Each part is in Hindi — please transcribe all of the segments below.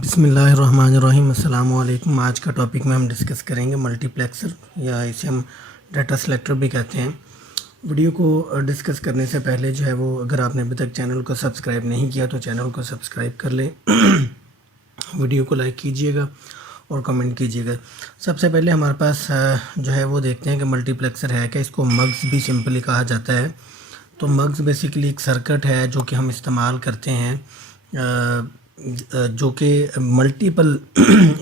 बिस्मिल्लाहिर्रहमानिर्रहीम। अस्सलाम वालेकुम। आज का टॉपिक में हम डिस्कस करेंगे मल्टीप्लेक्सर, या इसे हम डाटा सेलेक्टर भी कहते हैं। वीडियो को डिस्कस करने से पहले जो है वो, अगर आपने अभी तक चैनल को सब्सक्राइब नहीं किया तो चैनल को सब्सक्राइब कर लें। वीडियो को लाइक कीजिएगा और कमेंट कीजिएगा। सबसे पहले हमारे पास जो है वो देखते हैं कि मल्टीप्लेक्सर है क्या। इसको मग्स भी सिंपली कहा जाता है। तो मग्स बेसिकली एक सर्किट है जो कि हम इस्तेमाल करते हैं, जो कि मल्टीपल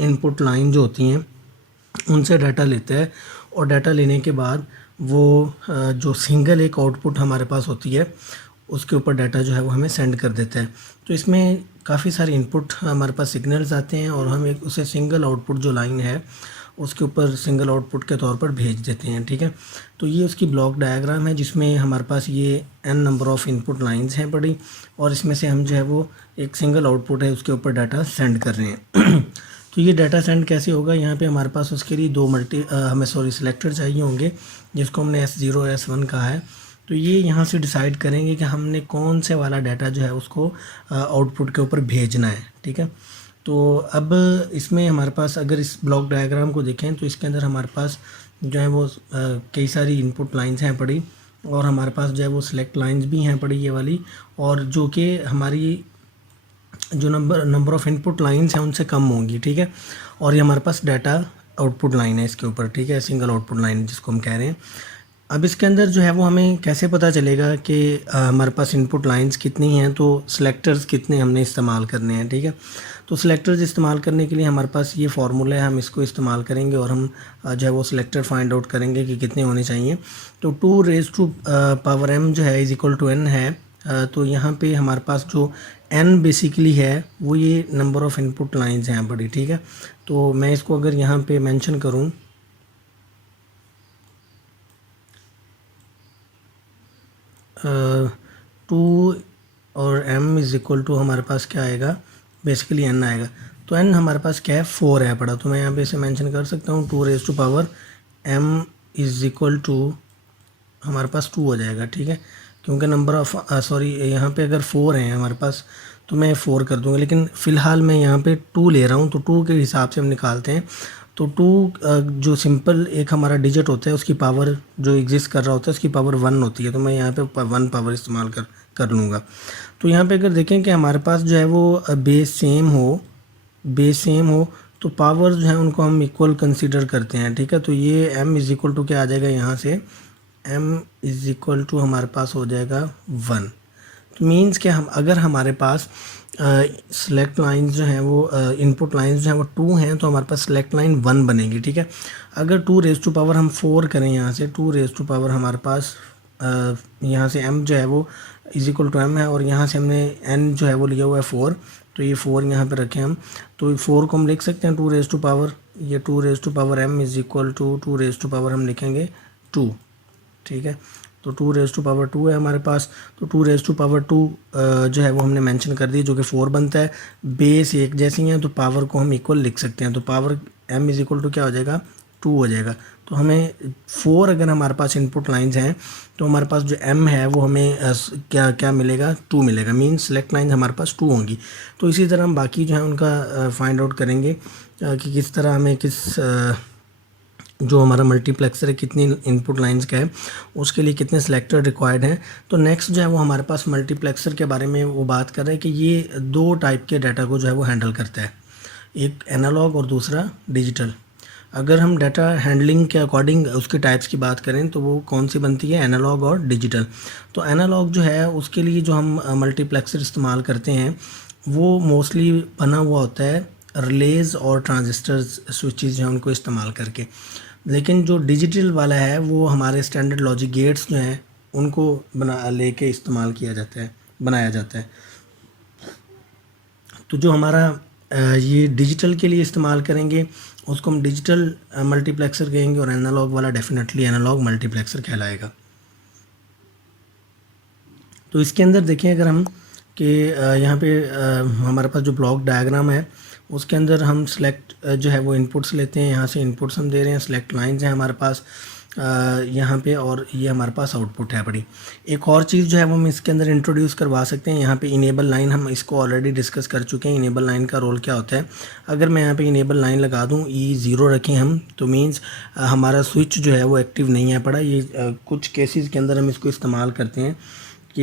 इनपुट लाइन जो होती हैं उनसे डाटा लेता है, और डाटा लेने के बाद वो जो सिंगल एक आउटपुट हमारे पास होती है उसके ऊपर डाटा जो है वो हमें सेंड कर देता है। तो इसमें काफ़ी सारे इनपुट हमारे पास सिग्नल्स आते हैं और हम एक उसे सिंगल आउटपुट जो लाइन है उसके ऊपर सिंगल आउटपुट के तौर पर भेज देते हैं। ठीक है, तो ये उसकी ब्लॉक डायग्राम है जिसमें हमारे पास ये n number of input lines हैं बड़ी, और इसमें से हम जो है वो एक सिंगल आउटपुट है उसके ऊपर डाटा सेंड कर रहे हैं। तो ये डाटा सेंड कैसे होगा, यहाँ पे हमारे पास उसके लिए हमें सिलेक्टर चाहिए होंगे जिसको हमने S0 S1 कहा है। तो ये यहाँ से डिसाइड करेंगे कि हमने कौन से वाला डाटा जो है उसको आउटपुट के ऊपर भेजना है। ठीक है, तो अब इसमें हमारे पास अगर इस ब्लॉक डायग्राम को देखें तो इसके अंदर हमारे पास जो है वो कई सारी इनपुट लाइंस हैं पड़ी, और हमारे पास जो है वो सिलेक्ट लाइंस भी हैं पड़ी ये वाली, और जो कि हमारी जो नंबर ऑफ़ इनपुट लाइंस हैं उनसे कम होंगी। ठीक है, और ये हमारे पास डाटा आउटपुट लाइन है इसके ऊपर। ठीक है, सिंगल आउटपुट लाइन जिसको हम कह रहे हैं। अब इसके अंदर जो है वो हमें कैसे पता चलेगा कि हमारे पास इनपुट लाइंस कितनी हैं, तो सिलेक्टर्स कितने हमने इस्तेमाल करने हैं। ठीक है, तो सिलेक्टर्स इस्तेमाल करने के लिए हमारे पास ये फार्मूला है, हम इसको इस्तेमाल करेंगे और हम जो है वो सिलेक्टर फाइंड आउट करेंगे कि कितने होने चाहिए। तो 2⁻m जो है =n है। तो यहाँ पे हमारे पास जो n बेसिकली है वो ये नंबर ऑफ़ इनपुट लाइंस हैं बड़ी। ठीक है, तो मैं इसको अगर यहाँ पे मेंशन करूँ 2 और m हमारे पास क्या आएगा, बेसिकली n आएगा। तो n हमारे पास क्या है, 4 है पड़ा। तो मैं यहाँ पे इसे मेंशन कर सकता हूँ 2⁻m हमारे पास 2 हो जाएगा। ठीक है, क्योंकि नंबर ऑफ यहाँ पे अगर 4 हैं हमारे पास तो मैं 4 कर दूँगा, लेकिन फ़िलहाल मैं यहाँ पे 2 ले रहा हूँ तो 2 के हिसाब से हम निकालते हैं। तो 2 जो सिंपल एक हमारा डिजिट होता है उसकी पावर जो एग्जिस्ट कर रहा होता है उसकी पावर 1 होती है, तो मैं यहाँ पे 1 पावर इस्तेमाल कर लूँगा। तो यहाँ पे अगर देखें कि हमारे पास जो है वो बेस सेम हो तो पावर जो है उनको हम इक्वल कंसीडर करते हैं। ठीक है, तो ये m क्या आ जाएगा, यहाँ से m हमारे पास हो जाएगा 1। तो मीन्स कि हम अगर हमारे पास सेलेक्ट लाइंस जो हैं वो इनपुट लाइंस जो हैं वो 2 हैं तो हमारे पास सेलेक्ट लाइन 1 बनेगी। ठीक है, अगर 2 हम 4 करें, यहाँ से 2 हमारे पास यहाँ से m जो है वो m है, और यहाँ से हमने n जो है वो लिया हुआ है 4, तो ये 4 यहाँ पे रखें हम। तो 4 को हम लिख सकते हैं 2 ये 2 हम लिखेंगे 2। ठीक है, तो 2 है हमारे पास। तो 2 जो है वो हमने मेंशन कर दी, जो कि 4 बनता है। बेस एक जैसी हैं तो पावर को हम इक्वल लिख सकते हैं, तो पावर m क्या हो जाएगा, 2 हो जाएगा। तो हमें 4 अगर हमारे पास इनपुट लाइंस हैं तो हमारे पास जो m है वो हमें क्या मिलेगा, 2 मिलेगा। मीन्स सेलेक्ट लाइन हमारे पास 2 होंगी। तो इसी तरह हम बाकी जो है उनका फाइंड आउट करेंगे कि किस तरह हमें जो हमारा मल्टीप्लेक्सर है कितनी इनपुट लाइंस का है, उसके लिए कितने सिलेक्टर रिक्वायर्ड हैं। तो नेक्स्ट जो है वो हमारे पास मल्टीप्लेक्सर के बारे में वो बात कर रहे हैं कि ये 2 टाइप के डाटा को जो है वो हैंडल करता है, एक एनालॉग और दूसरा डिजिटल। अगर हम डाटा हैंडलिंग के अकॉर्डिंग उसके टाइप्स की बात करें तो वो कौन सी बनती है, एनालॉग और डिजिटल। तो एनालॉग जो है उसके लिए जो हम मल्टीप्लेक्सर इस्तेमाल करते हैं वो मोस्टली बना हुआ होता है रिलेज और ट्रांजिस्टर्स स्विचेस जो हैं उनको इस्तेमाल करके। लेकिन जो डिजिटल वाला है वो हमारे स्टैंडर्ड लॉजिक गेट्स जो हैं उनको लेके इस्तेमाल बनाया जाता है। तो जो हमारा ये डिजिटल के लिए इस्तेमाल करेंगे उसको हम डिजिटल मल्टीप्लेक्सर कहेंगे, और एनालॉग वाला डेफिनेटली एनालॉग मल्टीप्लेक्सर कहलाएगा। तो इसके अंदर देखें अगर हम कि यहाँ पे हमारे पास जो ब्लॉक डायग्राम है उसके अंदर हम सेलेक्ट जो है वो इनपुट्स लेते हैं, यहाँ से इनपुट्स हम दे रहे हैं, सेलेक्ट लाइंस हैं हमारे पास, यहाँ पे, और ये हमारे पास आउटपुट है पड़ी। एक और चीज़ जो है वो हम इसके अंदर इंट्रोड्यूस करवा सकते हैं। यहाँ पे इनेबल लाइन, हम इसको ऑलरेडी डिस्कस कर चुके हैं। इनेबल लाइन का रोल क्या होता है, अगर मैं यहाँ पे इनेबल लाइन लगा दूँ E0 रखें हम, तो मीन्स हमारा स्विच जो है वो एक्टिव नहीं है पड़ा। ये कुछ केसेस के अंदर हम इसको इस्तेमाल करते हैं कि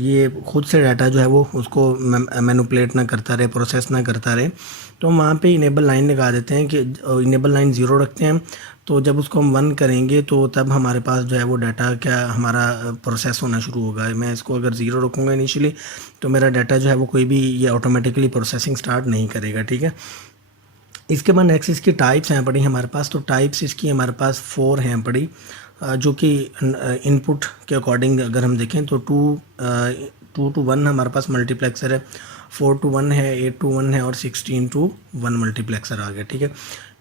ये खुद से डाटा जो है वो उसको मैनिपुलेट ना करता रहे, प्रोसेस ना करता रहे। तो हम वहाँ पे इनेबल लाइन लगा देते हैं कि इनेबल लाइन 0 रखते हैं। तो जब उसको हम 1 करेंगे तो तब हमारे पास जो है वो डाटा क्या हमारा प्रोसेस होना शुरू होगा। मैं इसको अगर 0 रखूँगा इनिशियली, तो मेरा डाटा जो है वो कोई भी ये ऑटोमेटिकली प्रोसेसिंग स्टार्ट नहीं करेगा, ठीक है। इसके बाद नेक्स्ट इसकी टाइप्स हैं पड़ी हमारे पास। तो टाइप्स इसकी हमारे पास 4 हैं पड़ी, जो कि इनपुट के अकॉर्डिंग अगर हम देखें तो 2 to 1 हमारे पास मल्टीप्लेक्सर है, 4 to 1 है, 8 to 1 है और 16 to 1 मल्टीप्लेक्सर आ गया, ठीक है।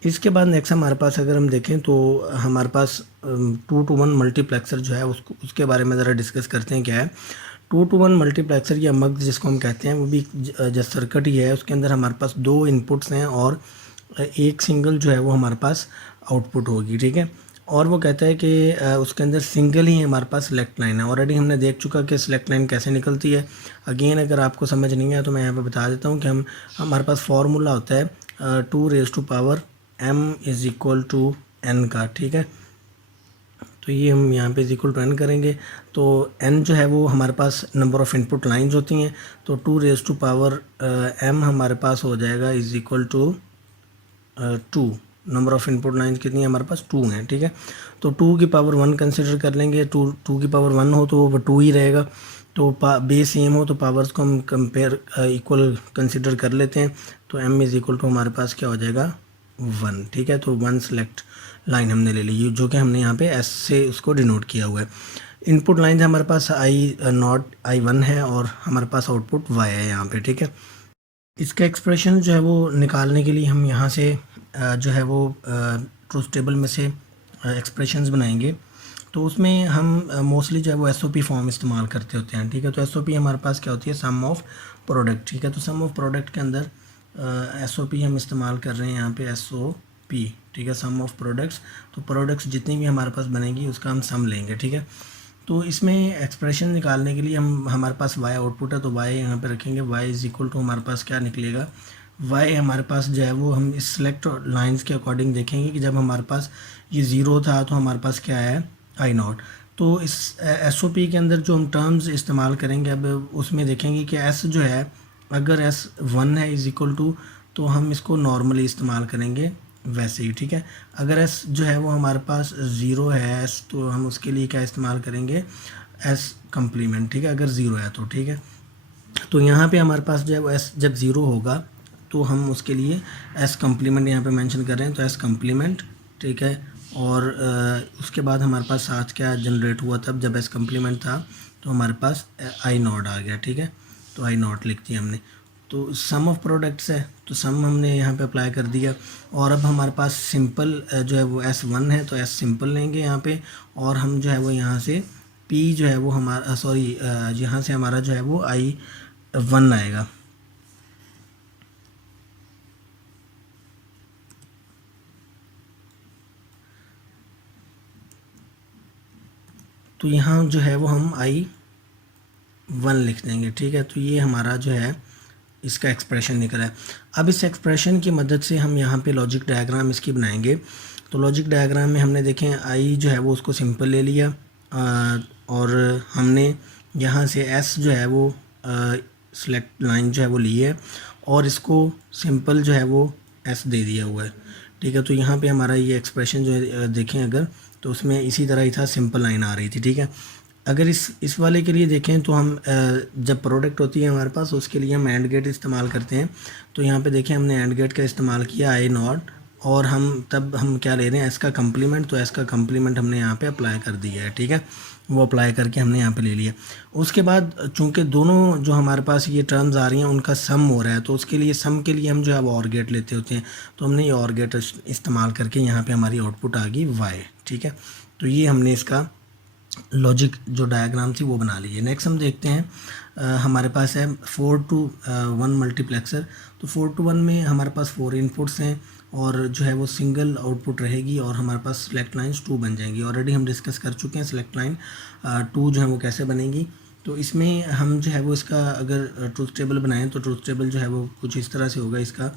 इसके बाद नेक्स्ट हमारे पास अगर हम देखें तो हमारे पास 2 to 1 मल्टीप्लेक्सर जो है उसके बारे में ज़रा डिस्कस करते हैं क्या है। 2 to 1 मल्टीप्लेक्सर या मग्स जिसको हम कहते हैं, वो भी जस्ट सर्किट ही है। उसके अंदर हमारे पास 2 इनपुट्स हैं और एक सिंगल जो है वो हमारे पास आउटपुट होगी, ठीक है। और वो कहता है कि उसके अंदर सिंगल ही हमारे पास सिलेक्ट लाइन है। ऑलरेडी हमने देख चुका कि सिलेक्ट लाइन कैसे निकलती है। अगेन अगर आपको समझ नहीं आया तो मैं यहाँ पे बता देता हूँ कि हमारे पास फार्मूला होता है 2m = n का, ठीक है। तो ये हम यहाँ पे = n करेंगे तो n जो है वो हमारे पास नंबर ऑफ़ इनपुट लाइंस होती हैं। तो 2m हमारे पास हो जाएगा = 2। नंबर ऑफ़ इनपुट लाइंस कितनी है हमारे पास, 2 हैं, ठीक है। तो 2 की पावर 1 कंसिडर कर लेंगे। 2 की पावर 1 हो तो वो 2 ही रहेगा। तो बेस सेम हो तो पावर्स को हम कंपेयर इक्वल कंसिडर कर लेते हैं। तो m = हमारे पास क्या हो जाएगा, 1, ठीक है। तो 1 सेलेक्ट लाइन हमने ले ली, जो कि हमने यहाँ पे s से उसको डिनोट किया हुआ है। इनपुट लाइन हमारे पास I1 है और हमारे पास आउटपुट y है यहाँ पे, ठीक है। इसका एक्सप्रेशन जो है वो निकालने के लिए हम यहाँ से जो है वो ट्रूथ टेबल में से एक्सप्रेशंस बनाएंगे। तो उसमें हम मोस्टली जो है वो SOP फॉर्म इस्तेमाल करते होते हैं, ठीक है। तो SOP हमारे पास क्या होती है, सम ऑफ प्रोडक्ट, ठीक है। तो सम ऑफ प्रोडक्ट के अंदर SOP हम इस्तेमाल कर रहे हैं यहाँ पे SOP, ठीक है, सम ऑफ प्रोडक्ट्स। तो प्रोडक्ट्स जितनी भी हमारे पास बनेगी उसका हम सम लेंगे, ठीक है। तो इसमें एक्सप्रेशन निकालने के लिए हमारे पास y आउटपुट है तो y यहाँ पे रखेंगे। y = हमारे पास क्या निकलेगा, y हमारे पास जो है वो हम इस सेलेक्ट लाइंस के अकॉर्डिंग देखेंगे कि जब हमारे पास ये 0 था तो हमारे पास क्या है, I0। तो इस SOP के अंदर जो हम टर्म्स इस्तेमाल करेंगे अब उसमें देखेंगे कि s जो है अगर s 1 है = तो हम इसको नॉर्मली इस्तेमाल करेंगे वैसे ही, ठीक है। अगर s जो है वो हमारे पास 0 है s, तो हम उसके लिए क्या इस्तेमाल करेंगे, s कम्प्लीमेंट, ठीक है, अगर 0 है तो, ठीक है। तो यहाँ पे हमारे पास जो है वो s जब 0 होगा तो हम उसके लिए s कम्प्लीमेंट यहाँ पे मेंशन कर रहे हैं, तो s कम्प्लीमेंट, ठीक है। और उसके बाद हमारे पास साथ क्या जनरेट हुआ तब जब s कम्प्लीमेंट था तो हमारे पास I0 आ गया, ठीक है। तो I0 लिख दिया हमने। तो सम ऑफ प्रोडक्ट्स है तो सम हमने यहाँ पे अप्लाई कर दिया। और अब हमारे पास सिंपल जो है वो S1 है तो S सिंपल लेंगे यहाँ पे, और हम जो है वो यहाँ से P जो है वो हमारा यहाँ से हमारा जो है वो I1 आएगा। तो यहाँ जो है वो हम I1 लिख देंगे, ठीक है। तो ये हमारा जो है इसका एक्सप्रेशन निकला है। अब इस एक्सप्रेशन की मदद से हम यहाँ पे लॉजिक डायग्राम इसकी बनाएंगे। तो लॉजिक डायग्राम में हमने देखें I जो है वो उसको सिंपल ले लिया, और हमने यहाँ से S जो है वो सेलेक्ट लाइन जो है वो ली है और इसको सिंपल जो है वो S दे दिया हुआ है, ठीक है। तो यहाँ पे हमारा ये एक्सप्रेशन जो है देखें अगर, तो उसमें इसी तरह ही था, सिंपल लाइन आ रही थी, ठीक है। अगर इस वाले के लिए देखें तो हम जब प्रोडक्ट होती है हमारे पास उसके लिए हम एंड गेट इस्तेमाल करते हैं। तो यहाँ पे देखें हमने एंड गेट का इस्तेमाल किया I0, और हम क्या ले रहे हैं, S का कम्प्लीमेंट। तो S का कम्प्लीमेंट हमने यहाँ पे अप्लाई कर दिया है, ठीक है। वो अप्लाई करके हमने यहाँ पे ले लिया। उसके बाद चूँकि दोनों जो हमारे पास ये टर्म्स आ रही हैं उनका सम हो रहा है, तो उसके लिए सम के लिए हम जो है वो और गेट लेते होते हैं। तो हमने ये और गेट इस्तेमाल करके यहाँ पे हमारी आउटपुट आ गई y, ठीक है। तो ये हमने इसका लॉजिक जो डायग्राम थी वो बना ली है। नेक्स्ट हम देखते हैं हमारे पास है 4:1 मल्टीप्लेक्सर। तो 4:1 में हमारे पास 4 इनपुट्स हैं और जो है वो सिंगल आउटपुट रहेगी और हमारे पास सेलेक्ट लाइन्स 2 बन जाएंगी। ऑलरेडी हम डिस्कस कर चुके हैं सेलेक्ट लाइन 2 जो है वो कैसे बनेगी। तो इसमें हम जो है वो इसका अगर ट्रूथ टेबल बनाएं तो ट्रूथ टेबल जो है वो कुछ इस तरह से होगा इसका,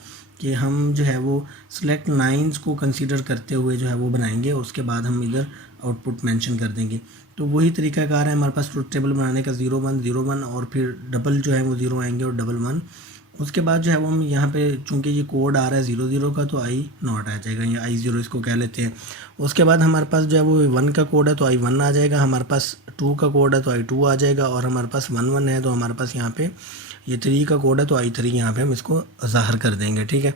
कि हम जो है वो सिलेक्ट लाइंस को कंसीडर करते हुए जो है वो बनाएंगे और उसके बाद हम इधर आउटपुट मेंशन कर देंगे। तो वही तरीकाकार है हमारे पास ट्रूथ टेबल बनाने का, 0 1 0 1 और फिर डबल जो है वो 0 आएंगे और डबल 1। उसके बाद जो है वो हम यहाँ पे चूँकि ये कोड आ रहा है 0 0 का, तो आई नॉट आ जाएगा, या I0 इसको कह लेते हैं। उसके बाद हमारे पास जो है वो 1 का कोड है तो I1 आ जाएगा, हमारे पास 2 का कोड है तो I2 आ जाएगा, और हमारे पास 1 1 है तो हमारे पास यहाँ पे ये 3 का कोड है तो I3 यहाँ पे हम इसको ज़ाहिर कर देंगे। ठीक है,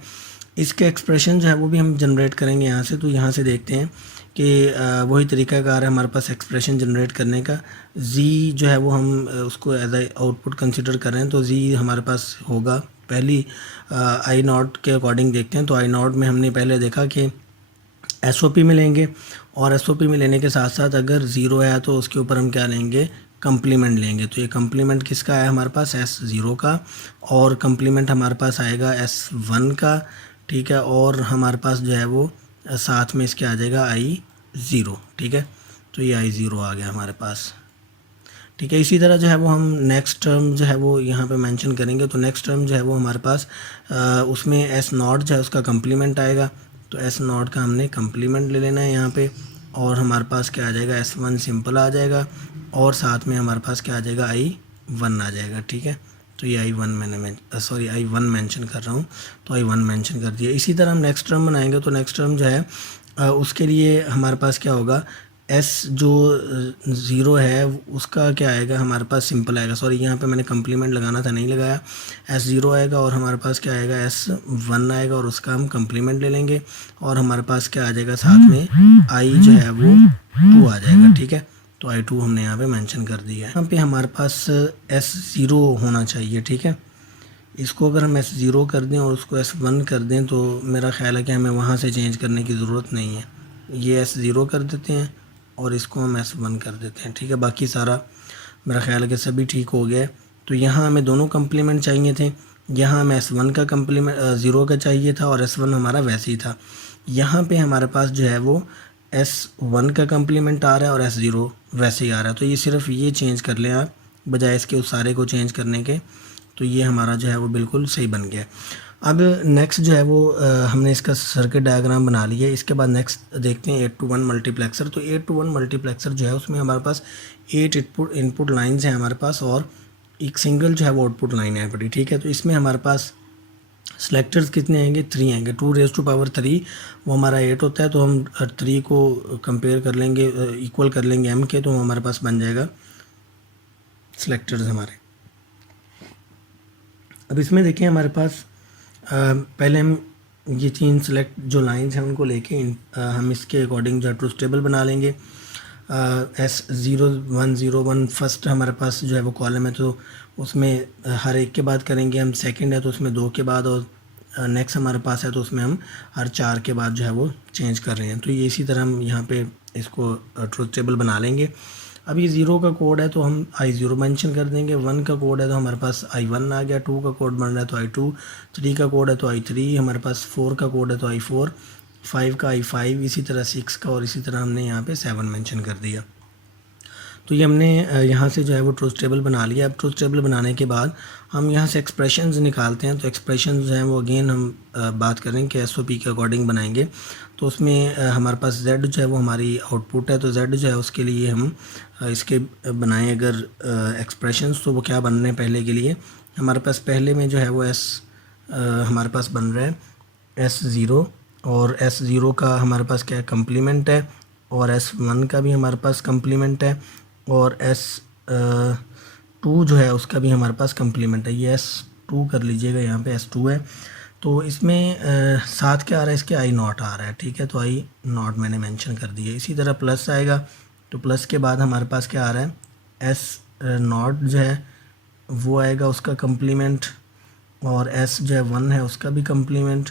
इसके एक्सप्रेशन जो है वो भी हम जनरेट करेंगे यहाँ से। तो यहाँ से देखते हैं कि वही तरीकाकार है हमारे पास एक्सप्रेशन जनरेट करने का। जी जो है वो हम उसको एज ए आउटपुट कंसिडर कर रहे हैं, तो जी हमारे पास होगा पहली आई नॉट के अकॉर्डिंग देखते हैं। तो आई नॉट में हमने पहले देखा कि SOP में लेंगे, और SOP में लेने के साथ साथ अगर 0 है तो उसके ऊपर हम क्या लेंगे, कंप्लीमेंट लेंगे। तो ये कंप्लीमेंट किसका है हमारे पास, S0 का, और कंप्लीमेंट हमारे पास आएगा S1 का। ठीक है, और हमारे पास जो है वो साथ में इसके आ जाएगा I0। ठीक है, तो ये I0 आ गया हमारे पास। ठीक है, इसी तरह जो है वो हम नेक्स्ट टर्म जो है वो यहाँ पे मेंशन करेंगे। तो नेक्स्ट टर्म जो है वो हमारे पास उसमें S0 जो है उसका कंप्लीमेंट आएगा, तो S0 का हमने कंप्लीमेंट ले लेना है यहाँ पे, और हमारे पास क्या आ जाएगा, S1 सिंपल आ जाएगा, और साथ में हमारे पास क्या आ जाएगा, I1 आ जाएगा। ठीक है, तो ये I1 मेंशन कर रहा हूँ, तो I1 मेंशन कर दिया। इसी तरह हम नेक्स्ट टर्म बनाएंगे। तो नेक्स्ट टर्म जो है उसके लिए हमारे पास क्या होगा, S जो 0 है उसका क्या आएगा हमारे पास, सिंपल आएगा। सॉरी, यहाँ पे मैंने कंप्लीमेंट लगाना था, नहीं लगाया। S0 आएगा और हमारे पास क्या आएगा, S1 आएगा और उसका हम कंप्लीमेंट ले लेंगे, और हमारे पास क्या आ जाएगा, साथ में I जो है वो 2 आ जाएगा। ठीक है, तो I2 हमने यहाँ पे मेंशन कर दिया है। यहाँ पे हमारे पास S0 होना चाहिए। ठीक है, इसको अगर हम S0 कर दें और उसको S1 कर दें तो मेरा ख्याल है कि हमें वहाँ से चेंज करने की ज़रूरत नहीं है। ये S0 कर देते हैं और इसको हम S1 कर देते हैं। ठीक है, बाकी सारा मेरा ख्याल है कि सभी ठीक हो गया है। तो यहाँ हमें दोनों कंप्लीमेंट चाहिए थे, यहाँ हमें S1 का कंप्लीमेंट 0 का चाहिए था और S1 हमारा वैसे ही था। यहाँ पे हमारे पास जो है वो S1 का कंप्लीमेंट आ रहा है और S0 वैसे ही आ रहा है। तो ये सिर्फ ये चेंज कर लें आप, बजाय इसके उस सारे को चेंज करने के। तो ये हमारा जो है वो बिल्कुल सही बन गया। अब नेक्स्ट जो है वो हमने इसका सर्किट डायग्राम बना लिया। इसके बाद नेक्स्ट देखते हैं 8:1 मल्टीप्लेक्सर। तो 8:1 मल्टीप्लेक्सर जो है उसमें हमारे पास 8 इनपुट लाइंस हैं हमारे पास, और एक सिंगल जो है वो आउटपुट लाइन है पड़ी। ठीक है, तो इसमें हमारे पास सेलेक्टर्स कितने आएंगे, 3 आएंगे। 2⁻3 वो हमारा 8 होता है, तो हम 3 को कंपेयर कर लेंगे, इक्वल कर लेंगे m के, तो हमारे पास बन जाएगा सेलेक्टर्स हमारे। अब इसमें देखिए हमारे पास पहले हम ये 3 सेलेक्ट जो लाइंस हैं उनको लेके हम इसके अकॉर्डिंग जो है ट्रूथ टेबल बना लेंगे। S0 1 0 1 फर्स्ट हमारे पास जो है वो कॉलम है, तो उसमें हर एक के बाद करेंगे हम। सेकंड है तो उसमें 2 के बाद, और नेक्स्ट हमारे पास है तो उसमें हम हर 4 के बाद जो है वो चेंज कर रहे हैं। तो ये इसी तरह हम यहाँ पे इसको ट्रूथ टेबल बना लेंगे। अब ये 0 का कोड है तो हम I0 मेंशन कर देंगे। 1 का कोड है तो हमारे पास I1 आ गया। 2 का कोड बन रहा है तो I2, 3 का कोड है तो I3, हमारे पास 4 का कोड है तो I4, 5 का I5, इसी तरह 6 का, और इसी तरह हमने यहाँ पे 7 मेंशन कर दिया। तो ये हमने यहाँ से जो है वो ट्रूथ टेबल बना लिया। अब ट्रूथ टेबल बनाने के बाद हम यहाँ से एक्सप्रेशंस निकालते हैं। तो एक्सप्रेशंस जो हैं वो अगेन हम बात करें कि SOP के अकॉर्डिंग बनाएंगे। तो उसमें हमारे पास Z जो है वो हमारी आउटपुट है, तो Z जो है उसके लिए हम इसके बनाएं अगर एक्सप्रेशंस, तो वो क्या बन रहे हैं पहले के लिए हमारे पास, पहले में जो है वो हमारे पास बन रहा है S0, और S0 का हमारे पास क्या है, कंप्लीमेंट है, और S1 का भी हमारे पास कंप्लीमेंट है, और S2 जो है उसका भी हमारे पास कंप्लीमेंट है। ये S2 कर लीजिएगा, यहाँ पे S2 है। तो इसमें साथ क्या आ रहा है, इसके I0 आ रहा है। ठीक है, तो I0 मैंने मेंशन कर दिया। इसी तरह प्लस आएगा, तो प्लस के बाद हमारे पास क्या आ रहा है, S0 जो है वो आएगा, उसका कंप्लीमेंट, और S जो है 1 है उसका भी कंप्लीमेंट,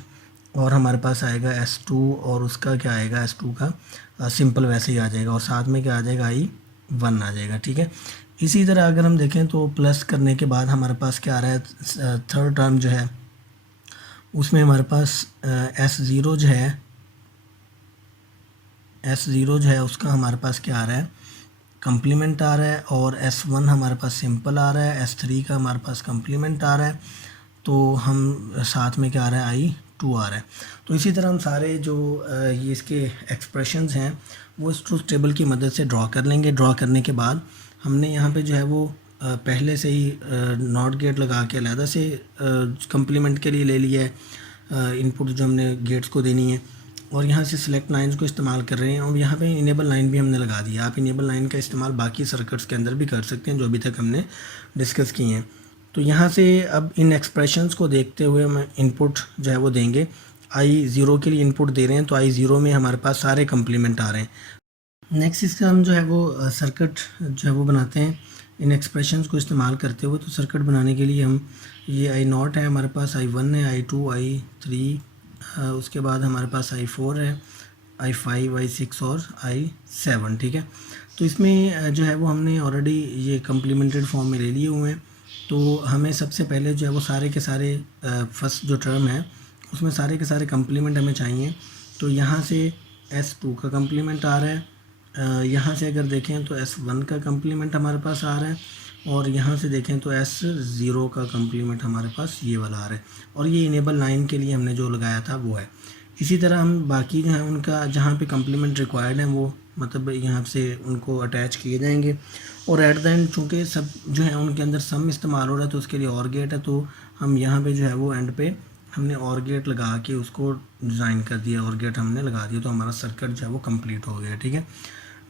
और हमारे पास आएगा S2 और उसका क्या आएगा, S2 का सिंपल वैसे ही आ जाएगा, और साथ में क्या आ जाएगा, I1 आ जाएगा। ठीक है, इसी तरह अगर हम देखें तो प्लस करने के बाद हमारे पास क्या आ रहा है, थर्ड टर्म जो है उसमें हमारे पास S0 जो है, S0 जो है उसका हमारे पास क्या आ रहा है, कम्प्लीमेंट आ रहा है, और S1 हमारे पास सिंपल आ रहा है, S3 का हमारे पास कम्प्लीमेंट आ रहा है, तो हम साथ में क्या आ रहा है, I2 आ रहा है। तो इसी तरह हम सारे जो ये इसके एक्सप्रेशंस हैं वो इस ट्रूथ टेबल की मदद से ड्रॉ कर लेंगे। ड्रॉ करने के बाद हमने यहाँ पे जो है वो पहले से ही नॉट गेट लगा के अलहदा से कम्प्लीमेंट के लिए ले लिया है इनपुट जो हमने गेट्स को देनी है, और यहाँ से सिलेक्ट लाइंस को इस्तेमाल कर रहे हैं, और यहाँ पे इनेबल लाइन भी हमने लगा दिया। आप इनेबल लाइन का इस्तेमाल बाकी सर्किट्स के अंदर भी कर सकते हैं जो अभी तक हमने डिस्कस किए हैं। तो यहाँ से अब इन एक्सप्रेशंस को देखते हुए हम इनपुट जो है वो देंगे। I0 के लिए इनपुट दे रहे हैं, तो I0 में हमारे पास सारे कम्प्लीमेंट आ रहे हैं। नेक्स्ट इसका हम जो है वो सर्किट जो है वो बनाते हैं इन एक्सप्रेशंस को इस्तेमाल करते हुए। तो सर्किट बनाने के लिए हम ये I0 है हमारे पास, I1 है, I2, I3, उसके बाद हमारे पास I4 है, I5, I6 और I7, ठीक है। तो इसमें जो है वो हमने ऑलरेडी ये कम्प्लीमेंटेड फॉर्म में ले लिए हुए हैं। तो हमें सबसे पहले जो है वो सारे के सारे फर्स्ट जो टर्म है उसमें सारे के सारे कम्प्लीमेंट हमें चाहिए। तो यहाँ से S2 का कम्प्लीमेंट आ रहा है, यहाँ से अगर देखें तो S1 का कम्प्लीमेंट हमारे पास आ रहा है, और यहाँ से देखें तो S0 का कम्प्लीमेंट हमारे पास ये वाला आ रहा है, और ये इनेबल लाइन के लिए हमने जो लगाया था वो है। इसी तरह हम बाकी जो है उनका जहाँ पे कम्प्लीमेंट रिक्वायर्ड है वो मतलब यहाँ से उनको अटैच किए जाएंगे। और एट द एंड चूँकि सब जो है उनके अंदर सम इस्तेमाल हो रहा है तो उसके लिए और गेट है, तो हम यहाँ पे जो है वो एंड पे हमने और गेट लगा के उसको डिज़ाइन कर दिया, और गेट हमने लगा दिया, तो हमारा सर्किट जो है वो कंप्लीट हो गया, ठीक है।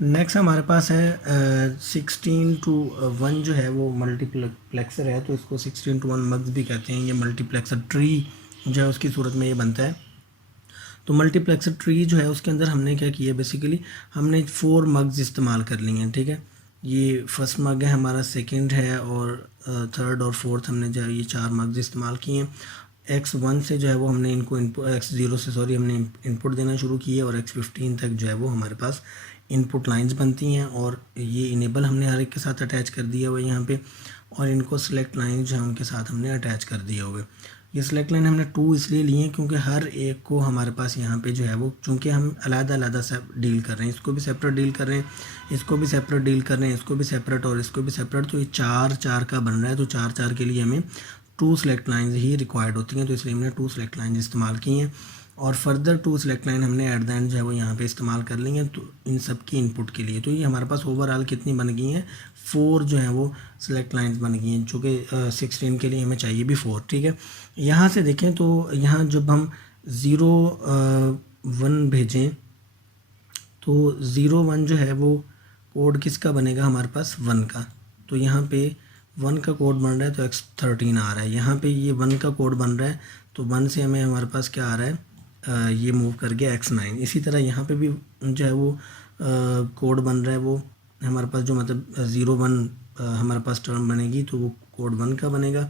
नेक्स्ट हमारे पास है 16:1 जो है वो मल्टीप्लेक्सर है, तो इसको 16:1 मग्स भी कहते हैं। ये मल्टीप्लेक्सर ट्री जो है उसकी सूरत में ये बनता है। तो मल्टीप्लेक्सर ट्री जो है उसके अंदर हमने क्या किया, बेसिकली हमने 4 मग्स इस्तेमाल कर लिए हैं, ठीक है। ये फर्स्ट मग है हमारा, सेकंड है, और थर्ड और फोर्थ हमने जो है ये 4 मग्स इस्तेमाल किए हैं। X1 से जो है वो हमने इनको इनपुट, X0 से सॉरी हमने इनपुट देना शुरू किए, और X15 तक जो है वो हमारे पास इनपुट लाइंस बनती हैं, और ये इनेबल हमने हर एक के साथ अटैच कर दिया हुआ है यहाँ पे, और इनको सेलेक्ट लाइन जो है उनके साथ हमने अटैच कर दिए हुए। ये सेलेक्ट लाइन हमने 2 इसलिए लिए हैं क्योंकि हर एक को हमारे पास यहाँ पे जो है वो, चूँकि हम अलग-अलग से डील कर रहे हैं, इसको भी सेपरेट डील कर रहे हैं, इसको भी सेपरेट डील कर रहे हैं, इसको भी सेपरेट और इसको भी सेपरेट, तो ये 4 का बन रहा है। तो 4 के लिए हमें 2 सेलेक्ट लाइन्स ही रिक्वायर्ड होती हैं, तो इसलिए हमने 2 सेलेक्ट लाइन्स इस्तेमाल की हैं, और फर्दर 2 सेलेक्ट लाइन हमने एट द एंड जो है वो यहाँ पे इस्तेमाल कर लेंगे तो इन सब की इनपुट के लिए। तो ये हमारे पास ओवरऑल कितनी बन गई हैं, 4 जो हैं वो सेलेक्ट लाइन्स बन गई हैं, जो कि 16 के लिए हमें चाहिए भी 4, ठीक है। यहाँ से देखें तो यहाँ जब हम 0 1 भेजें तो 0 1 जो है वो कोड किसका बनेगा, हमारे पास 1 का। तो यहाँ पे 1 का कोड बन रहा है तो X13 आ रहा है, यहाँ पे ये 1 का कोड बन रहा है, तो 1 से हमें हमारे पास क्या आ रहा है, ये मूव कर गया X9। इसी तरह यहाँ पे भी जो है वो कोड बन रहा है, वो हमारे पास जो मतलब 0 1 हमारे पास टर्म बनेगी तो वो कोड 1 का बनेगा,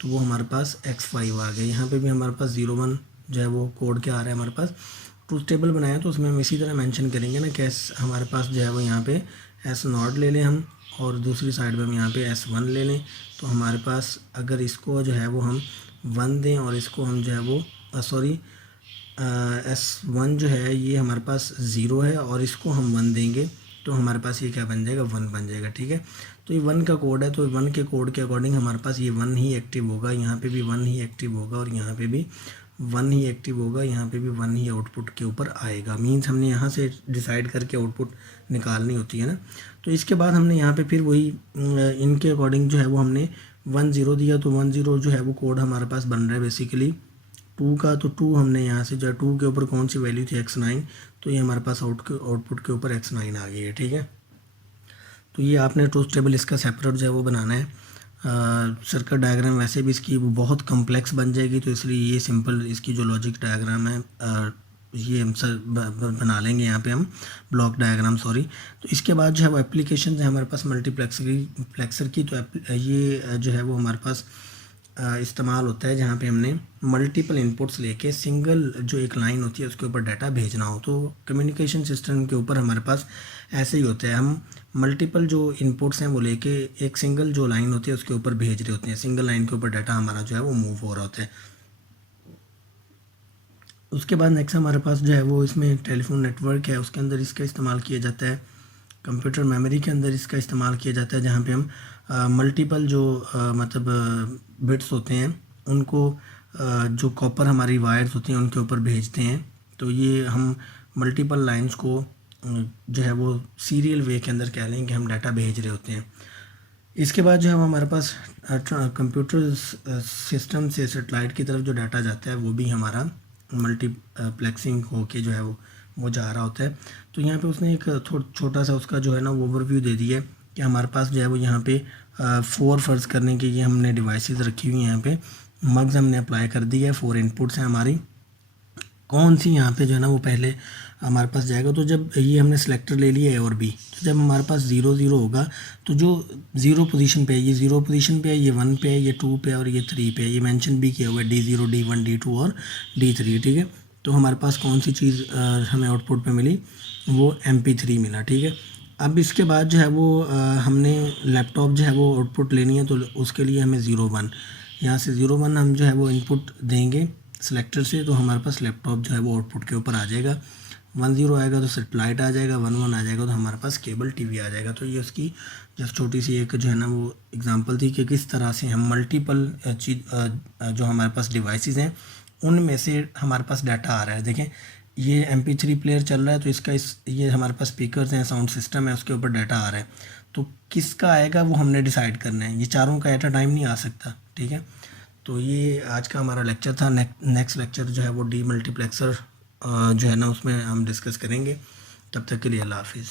तो वो हमारे पास X5 आ गया। यहाँ पे भी हमारे पास 0 1 जो है वो कोड क्या आ रहा है, हमारे पास ट्रूथ टेबल बनाया तो उसमें हम इसी तरह मेंशन करेंगे ना कि हमारे पास जो है वो यहाँ पे S0 ले लें हम, और दूसरी साइड पे हम यहाँ पे S1 ले लें। तो हमारे पास अगर इसको जो है वो हम 1 दें और इसको हम जो है वो S1 जो है ये हमारे पास 0 है, और इसको हम 1 देंगे तो हमारे पास ये क्या बन जाएगा, 1 बन जाएगा, ठीक है। तो ये 1 का कोड है, तो 1 के कोड के अकॉर्डिंग हमारे पास ये 1 ही एक्टिव होगा, यहाँ पे भी 1 ही एक्टिव होगा, और यहाँ पे भी 1 ही एक्टिव होगा, यहाँ पे भी 1 ही आउटपुट के ऊपर आएगा। मीन्स हमने यहाँ से डिसाइड करके आउटपुट निकालनी होती है ना। तो इसके बाद हमने यहाँ पे फिर वही इनके अकॉर्डिंग जो है वो हमने 1 0 दिया, तो 1 0 जो है वो कोड हमारे पास बन रहा है बेसिकली 2 का। तो 2 हमने यहाँ से जो 2 के ऊपर कौन सी वैल्यू थी, X9, तो ये हमारे पास आउटपुट के ऊपर X9 आ गई है, ठीक है। तो ये आपने ट्रूथ टेबल इसका सेपरेट जो है वो बनाना है। सर्किट डायग्राम वैसे भी इसकी वो बहुत कम्प्लेक्स बन जाएगी, तो इसलिए ये सिंपल इसकी जो लॉजिक डायग्राम है ये हम सर बना लेंगे यहाँ पे हम ब्लॉक डायग्राम, सॉरी। तो इसके बाद जो है वो एप्लीकेशन है हमारे पास मल्टीप्लेक्सर की, तो ये जो है वो हमारे पास इस्तेमाल होता है जहाँ पे हमने मल्टीपल इनपुट्स लेके सिंगल जो एक लाइन होती है उसके ऊपर डाटा भेजना हो। तो कम्युनिकेशन सिस्टम के ऊपर हमारे पास ऐसे ही होता है, हम मल्टीपल जो इनपुट्स हैं वो लेके एक सिंगल जो लाइन होती है उसके ऊपर भेज रहे होते हैं, सिंगल लाइन के ऊपर डाटा हमारा जो है वो मूव हो रहा होता है। उसके बाद नेक्स्ट हमारे पास जो है वो इसमें टेलीफोन नेटवर्क है, उसके अंदर इसका इस्तेमाल किया जाता है। कंप्यूटर मेमोरी के अंदर इसका इस्तेमाल किया जाता है, जहाँ पे हम मल्टीपल जो मतलब बिट्स होते हैं उनको जो कॉपर हमारी वायर्स होती हैं उनके ऊपर भेजते हैं। तो ये हम मल्टीपल लाइंस को जो है वो सीरियल वे के अंदर कह लें कि हम डाटा भेज रहे होते हैं। इसके बाद जो है वो हमारे पास कंप्यूटर सिस्टम से सेटेलाइट की तरफ जो डाटा जाता है वो भी हमारा मल्टीप्लेक्सिंग होके जो है वो जा रहा होता है। तो यहाँ पे उसने एक छोटा सा उसका जो है ना ओवरव्यू दे दिया है कि हमारे पास जो है वो यहाँ पे 4 फ़र्ज़ करने के ये हमने डिवाइसेस रखी हुई हैं। यहाँ पे मग्स हमने अप्लाई कर दिया है, 4 इनपुट्स हैं हमारी, कौन सी यहाँ पे जो है ना वो पहले हमारे पास जाएगा। तो जब ये हमने सिलेक्टर ले लिया है और बी, तो जब हमारे पास 0 0 होगा तो जो 0 पोजीशन पे है ये 0 पोजीशन पे है, ये 1 पे है, ये 2 पे है और ये 3 पे है। ये मेंशन भी किया हुआ है D0 D1 D2 और D3, ठीक है। तो हमारे पास कौन सी चीज़ हमें आउटपुट पे मिली, वो MP3 मिला, ठीक है। अब इसके बाद जो है वो हमने लैपटॉप जो है वो आउटपुट लेनी है, तो उसके लिए हमें 0 1 यहाँ से 0 1 हम जो है वो इनपुट देंगे सिलेक्टर से, तो हमारे पास लैपटॉप जो है वो आउटपुट के ऊपर आ जाएगा। 1 0 आएगा तो सेटेलाइट आ जाएगा, 1 1 आ जाएगा तो हमारे पास केबल टीवी आ जाएगा। तो ये उसकी जस्ट छोटी सी एक जो है ना वो एग्जांपल थी कि किस तरह से हम मल्टीपल चीज जो हमारे पास डिवाइसेस हैं उनमें से हमारे पास डाटा आ रहा है। देखें ये MP3 प्लेयर चल रहा है, तो इसका ये हमारे पास स्पीकर्स हैं, साउंड सिस्टम है, उसके ऊपर डाटा आ रहा है। तो किसका आएगा वो हमने डिसाइड करना है, ये चारों का एट अ टाइम नहीं आ सकता, ठीक है। तो ये आज का हमारा लेक्चर था। नेक्स्ट लेक्चर जो है वो डी मल्टीप्लेक्सर जो है ना उसमें हम डिस्कस करेंगे। तब तक के लिए अल्लाह हाफिज़।